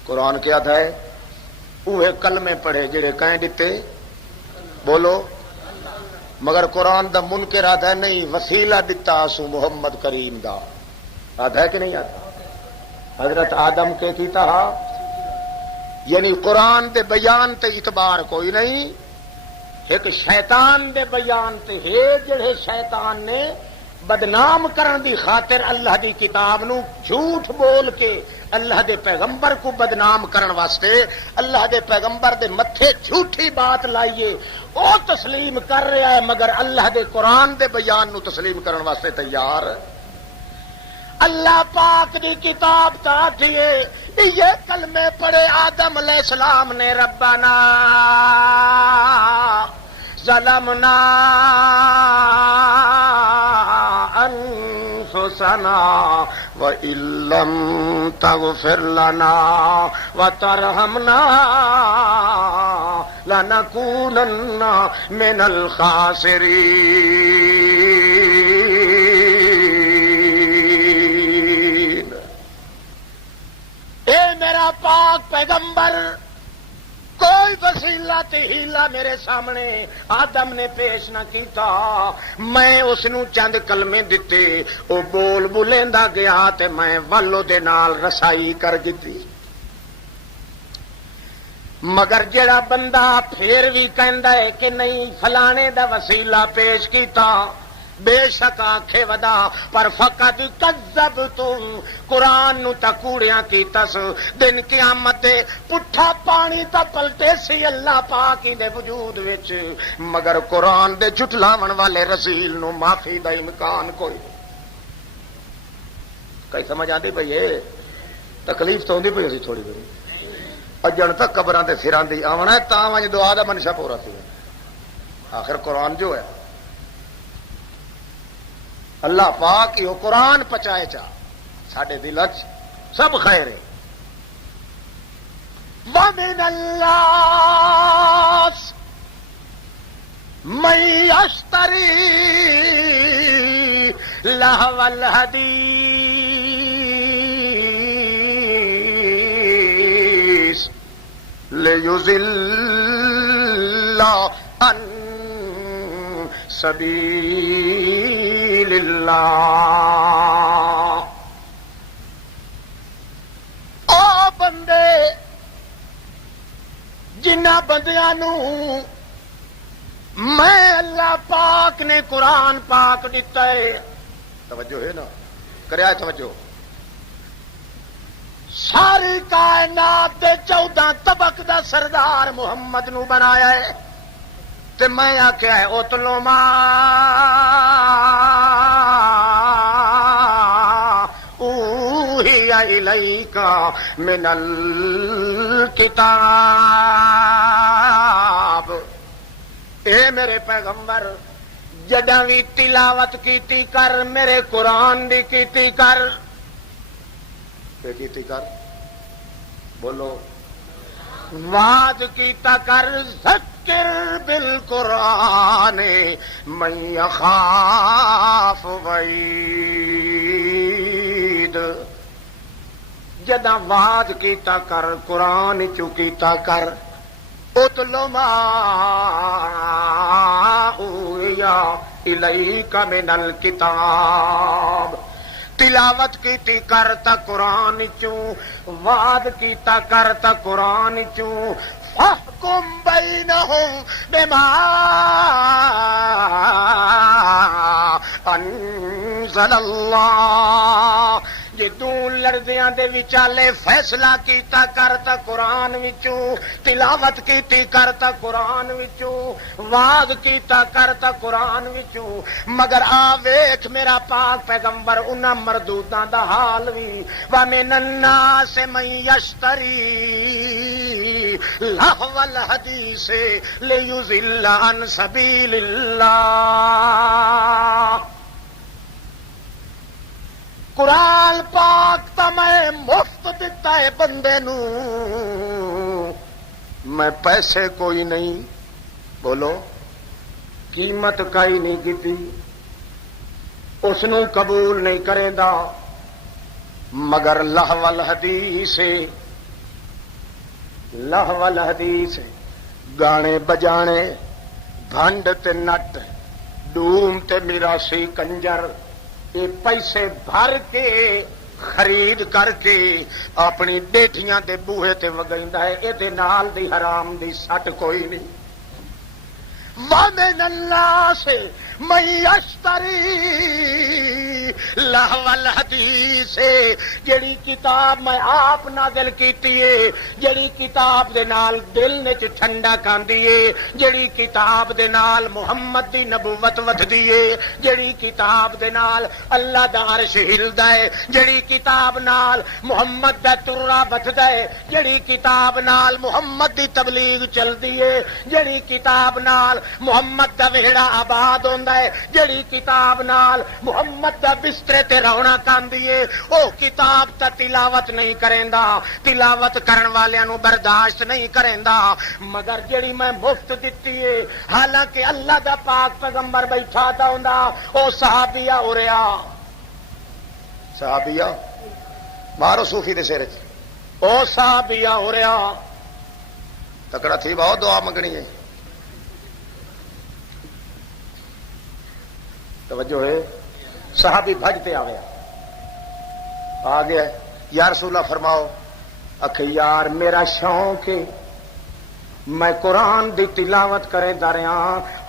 قرآن کیا تھا ہے اوہ کلمے پڑھے جڑے کہیں دیتے بولو، مگر قرآن دا منکر آتا ہے نہیں، وسیلہ دیتا سو محمد کریم دا آتا ہے کہ نہیں آتا؟ حضرت آدم کے کیتا ہا، یعنی قرآن دے بیان تے اعتبار کوئی نہیں، ایک شیطان دے بیان تے ہے جڑے شیطان نے بدنام کرن دی خاطر اللہ دی کتاب نو جھوٹ بول کے اللہ دے پیغمبر کو بدنام کرن واسطے اللہ دے پیغمبر دے متھے جھوٹی بات لائیے او تسلیم کر رہا ہے، مگر اللہ دے قرآن دے بیان نو تسلیم کرن واسطے تیار۔ اللہ پاک دی کتاب تا دیے یہ کلمے پڑھے آدم علیہ السلام نے ربنا ظلمنا انفسنا وَإِن لَّمْ تَغْفِرْ لَنَا وَتَرْحَمْنَا لَنَكُونَنَّ مِنَ الْخَاسِرِينَ۔ اے میرا پاک پیغمبر، کوئی وسیلہ تے ہیلا میرے سامنے آدم نے پیش نہ کیتا، میں اس نو چند کلمے دتے، او بول بولیندا گیا تے میں والو دے نال رسائی کر دتی۔ مگر جڑا بندہ پھر بھی کہندا ہے کہ نہیں فلانے دا وسیلہ پیش کیتا، بے شک آنکھے ودا پر فقط کذبتم، قرآن نو تا کوڑیاں کیتس، دن قیامت دے پٹھا پانی تا پلٹے سی اللہ پاک دے وجود وچ، مگر قرآن دے جھٹلاون والے رسول نو معافی دا امکان کوئی۔ کئی سمجھ آندی پئی ہے؟ تکلیف تو ہوندی پئی اسی تھوڑی بڑی، اجن تک قبراں تے سراں دی آونا ہے تاں ونج دعا دا منشا پورا سی۔ آخر قرآن جو ہے اللہ پاک یہ قرآن پچائے چا ساڈے دل وچ سب خیر ہے۔ وَمِنَ النَّاسِ مَن يَشْتَرِي لَهْوَ الْحَدِيثِ لِيُضِلَّ عَن سبیل اللہ۔ او بندے جنہ بندیاں نو میں اللہ پاک نے قرآن پاک دیتا ہے، توجہ ہے نا، کریا توجہ، ساری کائنات دے 14 طبق دا سردار محمد نو بنایا ہے، تے میں آخیا ہے اتلو ما اوحی الیک من الکتاب، اے میرے پیغمبر جداں وی تلاوت کیتی کر میرے قرآن دی کیتی کر، کیتی کر بولو، وعد کیتا کر، ذکر بالقرآن من یخاف وعید، جداں وعد کیتا کر قرآن چو کیتا کر، اتلو ما اوحی الیک من الکتاب، تلاوت کیتی کرتا قرآن چوں، وعد کیتا کرتا قرآن چوں، فاحکم بینہم بما انزل اللہ، جے دوں لڑدیاں دے وچالے فیصلہ کیتا کرتا قرآن وچوں، تلاوت کیتی کرتا قرآن وچوں، وعد کیتا کرتا قرآن وچوں، مگر آ ویکھ میرا پاک پیغمبر انہاں مردوداں دا حال وی، وَمِنَ النَّاسِ مَن يَشْتَرِي لَهْوَ الْحَدِيثِ لِيُضِلَّ عَن سَبِيلِ اللَّهِ۔ قرآن پاک تا میں مفت دیتا ہے بندے نو، میں پیسے کوئی نہیں، بولو قیمت کائی نہیں کیتی، اس نو قبول نہیں کرے دا، مگر لہو الحدیث، لہو الحدیث، گانے بجانے، بھنڈ تے نٹ، ڈوم تے میراسی کنجر، یہ پیسے بھر کے خرید کر کے اپنی بیٹیاں دے بوہے تے وگیندا ہے، اے دے نال دی حرام دی سٹ کوئی نہیں۔ وَمِنَ النَّاسِ میں اشتری لہو الحدیث، جڑی کتاب میں آپ نازل کیتی ہے، جڑی کتاب دے نال دل وچ ٹھنڈا کاندی ہے، جڑی کتاب دے نال محمد دی نبوت ودھدی ہے، جڑی کتاب دے نال اللہ دا عرش ہلدا ہے، جڑی کتاب نال محمد دا ترا ودھدا ہے، جڑی کتاب نال محمد دی تبلیغ چلدی ہے، جڑی کتاب نال محمد دا ویڑا آباد ہوندا ہے، جڑی کتاب نال محمد دا بسترے تے رونق آندی ہے، او کتاب تا تلاوت نہیں کریندا، تلاوت کرن والیاں نو برداشت نہیں کریندا، مگر جڑی میں مفت دتی ہے، حالانکہ اللہ دا پاک پیغمبر بیٹھا تا ہوندا، او صحابیہ ہو رہا، صحابیہ مارو صوفی دے سر چ، او صحابیہ ہو رہا، تکڑا تھی بہت دعا منگنی ہے، توجہ ہے، صحابی بھجتے آ گیا، یا رسول اللہ فرماؤ، آخے یار میرا شوق ہے میں قرآن دی تلاوت کرے دریا،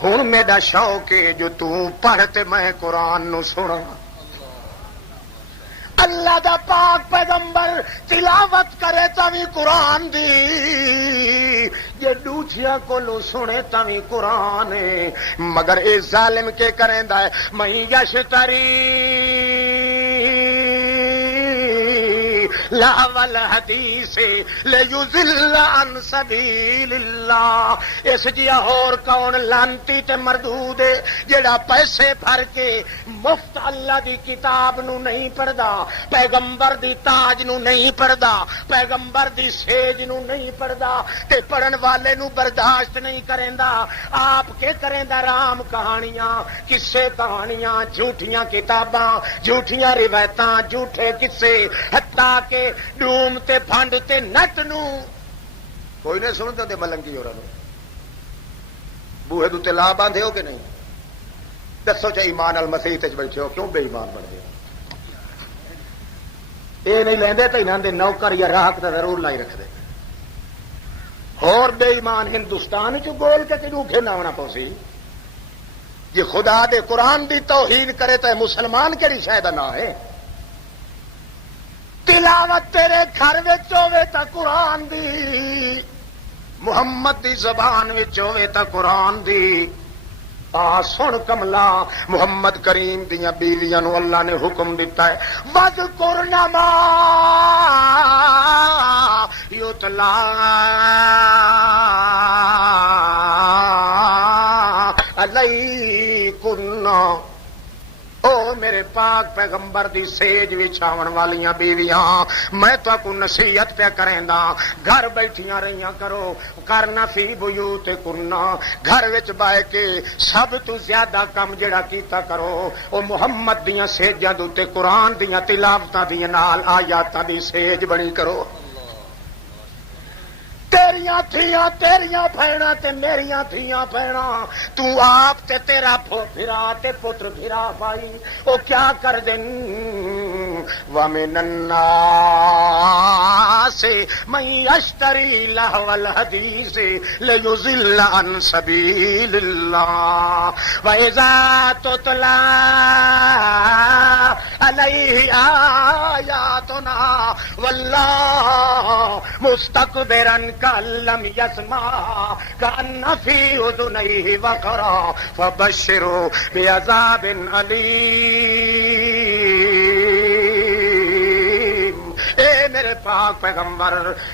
ہوں میرا شوق ہے جو تو پڑھتے میں قرآن نو سنا۔ اللہ دا پاک پیغمبر تلاوت کرے تاوی قرآن دی، جے ڈوچیاں کولو سنے تاوی قرآن ہے، مگر اے ظالم کے کریندا ہے، میں یشتری لہو الحدیث لیضل عن سبیل اللہ۔ اس جیا ہور کون لانتی تے مردود ہے جڑا پیسے بھر کے مفت اللہ دی کتاب نو نہیں پڑھدا، پیغمبر دی تاج نو نہیں پڑھدا، پیغمبر دی سیج نو نہیں پڑھدا، تے پڑھن والے نو برداشت نہیں کریندا، آپ کے کریندا رام کہانیاں، قصے کہانیاں، جھوٹیاں کتاباں، جھوٹیاں روایتاں، جھوٹے قصے، حتیٰ کہ ڈوم تے پھنڈ تے نٹ نو کوئی نہیں سنتا تے ملنگی اور بوہے دے لا باندھے ہو کہ نہیں؟ دسو چاہے ایمان المسیح تے بیٹھے ہو، کیوں بے ایمان بنتے ہو؟ یہ نہیں لیندے تو انہاں دے نوکر یا راہک تو ضرور لائی رکھ دے، اور بے ایمان ہندوستان چ گول کے روکے نہ ہونا پوسی جی خدا دے قرآن دی توہین کرے تو مسلمان کیڑی شاید نہ ہے؟ تلاوت تیرے گھر وچ ہوے تا قرآن دی، محمد دی زبان وچ ہوے تا قرآن دی۔ سن کملا محمد کریم دیاں بیویاں نو اللہ نے حکم دیتا ہے، وَذْكُرْنَ مَا يُتْلَىٰ عَلَيْكُنَّ۔ او میرے پاک پیغمبر دی سیج وچھاون والیاں بیویاں، میں تو کو نصیحت پہ کریندا، گھر بیٹھیاں رہیاں کرو، کرنا فی بیوتکنا، گھر وچ بہ کے سب تو زیادہ کم جڑا کیتا کرو او محمد دیاں سیجاں دے تے قرآن دیاں تلاوتاں دیاں نال آیاتاں دی سیج بنی کرو۔ تیریاں تھیاں تیریاں بھیڑاں تے میریاں تھیاں بھیڑاں، تو آپ تے تیرا بھرا تے پتر بھرا بھائی او کیا کر دین؟ وَمِنَ النَّاسِ مَن يَشْتَرِي لَهْوَ الْحَدِيثِ لِيُضِلَّ عَن سَبِيلِ اللَّهِ وَإِذَا تُتْلَىٰ عَلَيْهِ آيَاتُنَا وَاللَّهُ مُسْتَكْبِرًا كَأَن لَّمْ يَسْمَعْ كَأَنَّ فِي أُذُنَيْهِ وَقْرًا فَبَشِّرْهُ بِعَذَابٍ أَلِيمٍ۔ اے میرے پاک پیغمبر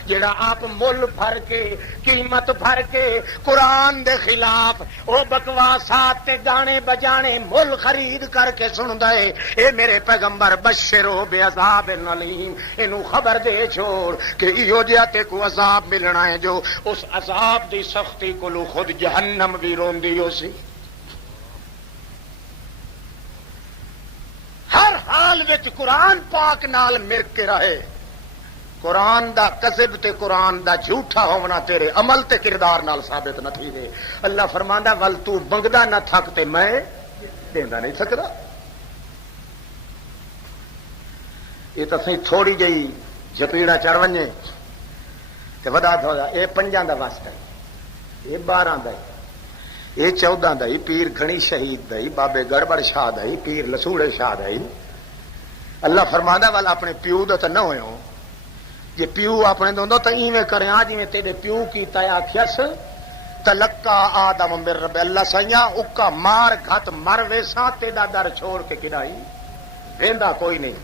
جڑا آپ مل بھر کے قیمت بھر کے قرآن دے خلاف او بکواسات تے گانے بجانے مل خرید کر کے سندا ہے، اے میرے پیغمبر بشرو بعذاب علیم، اینو خبر دے چھوڑ کہ ایو جہا تے کو عذاب ملنا ہے جو اس عذاب دی سختی کو خود جہنم بھی روندی ہو سی۔ ہر حال وچ قرآن پاک نال مر کے رہے، قرآن دا کذب تے قرآن دا جھوٹا ہونا تیرے عمل تے کردار نال ثابت نہ تھی دے۔ اللہ فرماندا ول تو منگدا نہ تھک تے میں دیندا نہیں سکدا۔ یہ تو سی تھوڑی جئی جپیڑا چڑھ ونجے تے ودا تھوڑا، اے 5 دا واسطہ ہے، اے 12 دا ہے، یہ 14 دئی پیر گھنی شہید دئی بابے گڑبڑ شاہ دئی پیر لسوڑے شاہ دئی اللہ فرماندا والا اپنے پیو دا تے نہ ہویو جے پیو اپنے دوندو تے ایویں کرے جویں تیرے پیو کیتا آکھیس تلقا آدم من رب اللہ سیاں اکا مار گھت مر ویسا تیدا در چھوڑ کے کڈائی ویندا کوئی نہیں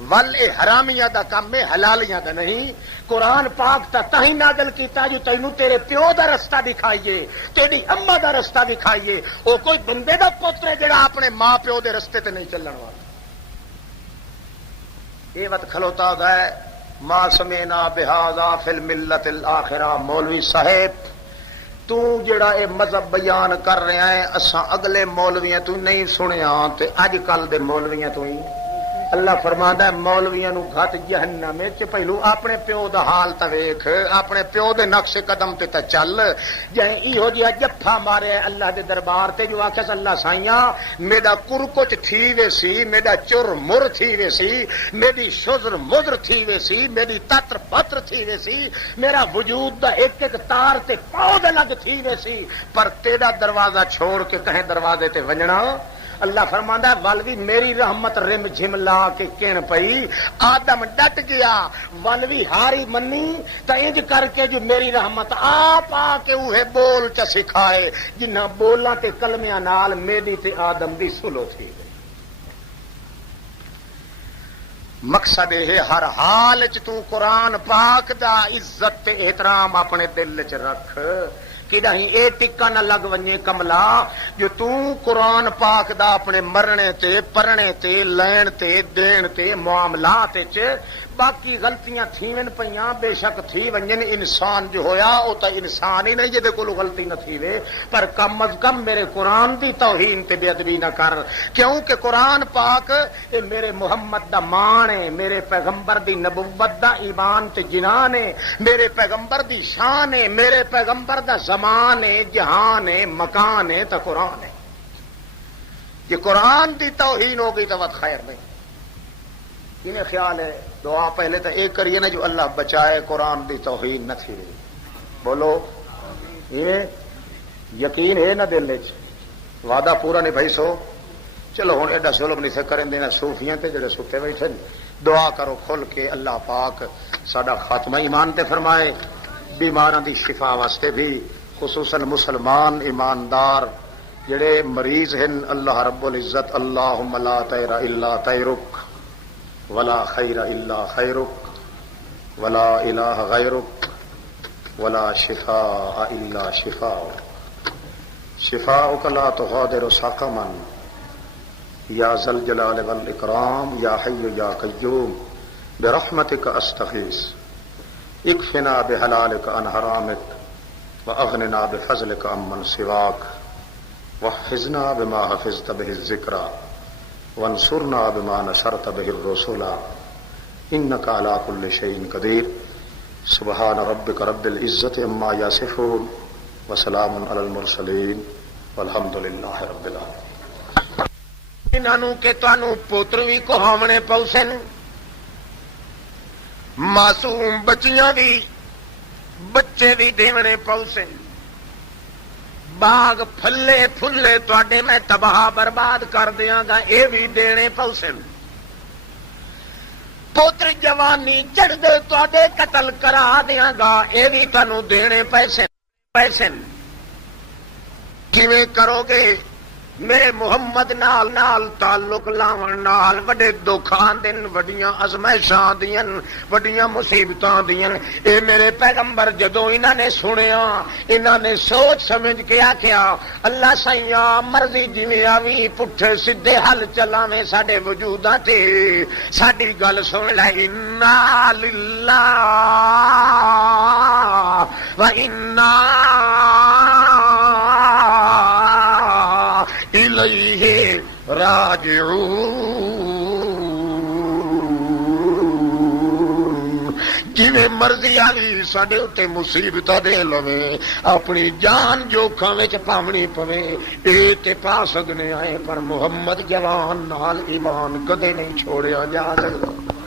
ول اے حرامیاں دا کم ہے حلالیاں دا نہیں قرآن پاک تا ہی نازل کیتا جو تینوں تیرے پیو دا رستہ دکھائیے تیری اما دا رستہ دکھائیے او کوئی بندے دا پتر ہے جڑا اپنے ماں پیو دے رستے تے نہیں چلن والا یہ وقت کھلوتا گئے ما سمینا بہذا فی الملت الاخرہ مولوی صاحب تو جڑا اے مذہب بیان کر رہا ہے اساں اگلے مولویاں تو نہیں سنیا تے اج کل دے مولویاں تو ہی اللہ فرماندا ہے مولویاں نو گھت جہنم وچ پہلو اپنے پیو دا حال تے ویکھ اپنے پیو دے نقش قدم تے تے چل جے ایہو جیا جفا مارے اللہ دے دربار تے جو آکھس اللہ سائیاں میرا کرکچ تھی وے سی میرا چر مر تھی وے سی میری شزر مضر تھی وے سی میری تتر پتر تھی وے سی میرا وجود دا ایک ایک تار تے پاؤ دے لگ تھی وے سی پر تیرا دروازہ چھوڑ کے کہیں دروازے تے ونجنا اللہ فرماندا ول بھی میری رحمت رم جھم لا کے کین پئی آدم ڈٹ گیا ول بھی ہاری منی تے انج کر کے جو میری رحمت آپ آ کے اوہے بول چ سکھائے جنہ بولاں تے کلمیاں نال میری تے آدم دی سلو تھی گئی مقصد ہے ہر حال چ تو قرآن پاک دا عزت تے احترام اپنے دل چ رکھ کدیں اے ٹکا نہ لگ ونجے کملا جو تو قرآن پاک دا اپنے مرنے تے پرنے تے لین تے دین تے معاملات وچ باقی غلطیاں تھیون پیاں بے شک تھی ونجن انسان جو ہویا او تا انسان ہی نہیں جے کول غلطی نہ تھیوے پر کم از کم میرے قرآن دی توہین تے بے ادبی نہ کر کیونکہ قرآن پاک اے میرے محمد دا مان ہے میرے پیغمبر دی نبوت دا ایمان تے جنان ہے میرے پیغمبر دی شان ہے میرے پیغمبر دا زمان ہے جہان ہے مکان ہے تا قرآن ہے یہ قرآن دی توہین ہو گئی تو وقت خیر نہیں انہیں خیال ہے دعا پہلے تو ایک کریے نا جو اللہ بچائے قرآن دی توہین نہ تھی بولو یہ یقین ہے نا دل وچ وعدہ پورا نہیں بھائی سو چلو ہوں ایڈا ظلم نہیں سے کریں دینا صوفیاں تے جڑے ستے بیٹھے دعا کرو کھل کے اللہ پاک ساڈا خاتمہ ایمان تے فرمائے بیماراں دی شفا واسطے بھی خصوصاً مسلمان ایماندار جڑے مریض ہیں اللہ رب العزت اللہم لا طیر الا طیرک ولا خیر الا خیرک ولا الہ غیرک ولا شفاء الا شفاءک شفاءک لا تغادر سقما یا ذا الجلال والاکرام یا حی یا قیوم برحمتک استغیث اکفنا بحلالک عن حرامک واغننا بفضلک عمن سواک واحفظنا بما حفظت به الذکرى وانصرنا بما نصرت به الرسل انك على كل شيء قدير سبحان ربك رب العزة عما يصفون وسلام على المرسلين والحمد لله رب العالمين انہوں کہ تانوں پوتر بھی کہاونے پوسن معصوم بچیاں بھی بچے بھی دیونے پوسن باغ پھلے پھلے تواڈے میں تباہ برباد کر دیاں گا اے بھی دینے پوسن پوتر جوانی چڑھ دے تواڈے قتل کرا دیاں گا اے بھی تانوں دینے پیسے کیویں کرو گے میرے محمد نال نال تعلق لاون نال وڈے دکھ آندن وڈیاں ازمائشاں آندیاں وڈیاں مصیبتاں آندیاں اے میرے پیغمبر جدوں انہاں نے سنیا انہاں نے سوچ سمجھ کے آکھیا اللہ سائیاں مرضی جویں آویں پٹھے سیدھے حل چلاویں ساڈے وجوداں تے ساڈی گل سن لے انا للہ و انا الیہ راجعون جویں مرضی آوی ساڈے اتے مصیبتاں دے لوے اپنی جان جوکھاں وچ پاونی پوے اے تے پا سکنے آئے پر محمد جوان نال ایمان کدے نہیں چھوڑیا جا سکدا